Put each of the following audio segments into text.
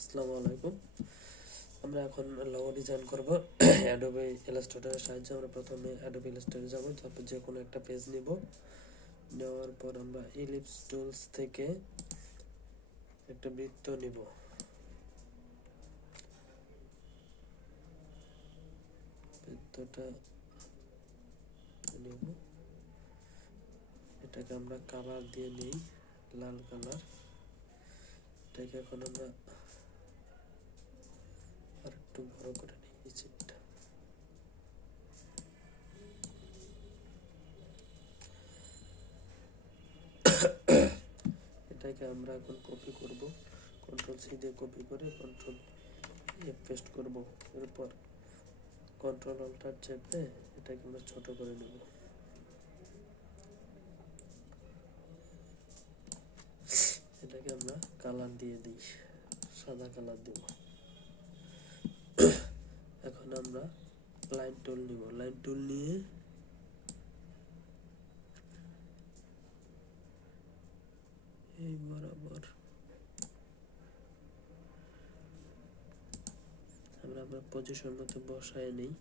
আসসালামু আলাইকুম। আমরা এখন লোগো ডিজাইন করব অ্যাডোবি ইলাস্ট্রেটরের সাহায্যে। আমরা প্রথমে অ্যাডোবি ইলাস্ট্রেটরে যাব, তারপর যে কোনো একটা পেজ নিব। নেওয়ার পর আমরা ইলিপস টুলস থেকে একটা বৃত্ত নিব। বৃত্তটা নেব, এটাকে আমরা কালার দিয়ে নিই, লাল কালার। এটাকে এখন আমরা আর একটু বড় করে নিই এই চিপটা। এটাকে আমরা এখন কপি করব, কন্ট্রোল সি দিয়ে কপি করে কন্ট্রোল এ পেস্ট করব। এরপর কন্ট্রোল অল্টার চেপে এটাকে আমরা ছোট করে নেব। এটাকে আমরা কালার দিয়ে দিই, সাদা কালার দেব। এখন আমরা লাইন টুল নিব। লাইন টুল নিয়ে এই বরাবর আমরা পজিশন মতো বসায় নেই।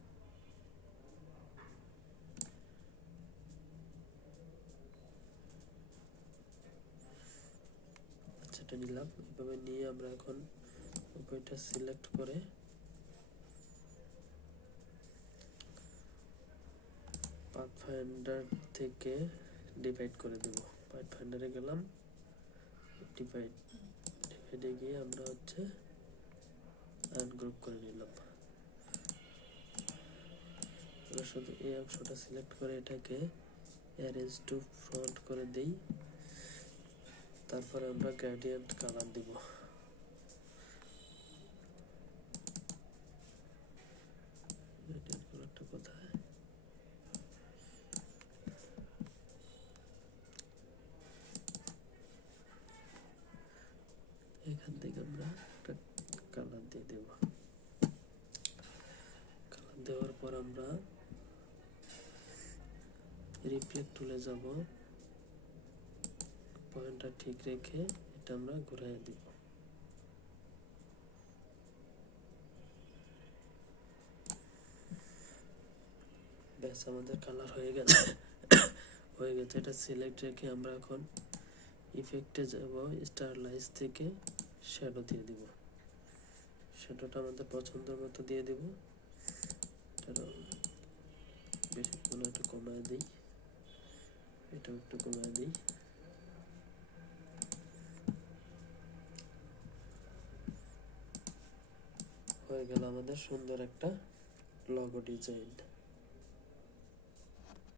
এটা নিলাম, এভাবে নিয়ে আমরা এখন উপরটা সিলেক্ট করে পাথফাইন্ডার থেকে ডিভাইড করে দেব। পাথফাইন্ডারে গেলাম, ডিভাইডে গিয়ে আমরা আনগ্রুপ করে নিলাম। আমরা শুধু এই অংশটা সিলেক্ট করে এটাকে অ্যারেঞ্জ টু ফ্রন্ট করে দেই। তারপরে আমরা গ্রেডিয়েন্ট কালার দিব। গ্রেডিয়েন্ট কালারটা কোথায়? এখান থেকে আমরা একটা কালার দিয়ে দেব। কালার দেওয়ার পর আমরা রিফ্লেক্ট টুলে যাব, পয়েন্টটা ঠিক রেখে এটা আমরা ঘুরাই দিব। ব্যাস, আমাদের কালার হয়ে গেছে। এটা সিলেক্ট রেখে আমরা এখন ইফেক্টে যাব, স্টারলাইজ থেকে শ্যাডো দিয়ে দিব। শ্যাডোটা আমাদের পছন্দের মতো দিয়ে দিব। বেশি কোনো একটু কমায় দিই, এটাও একটু কমায় দিই। হয়ে গেল আমাদের সুন্দর একটা লোগো ডিজাইন।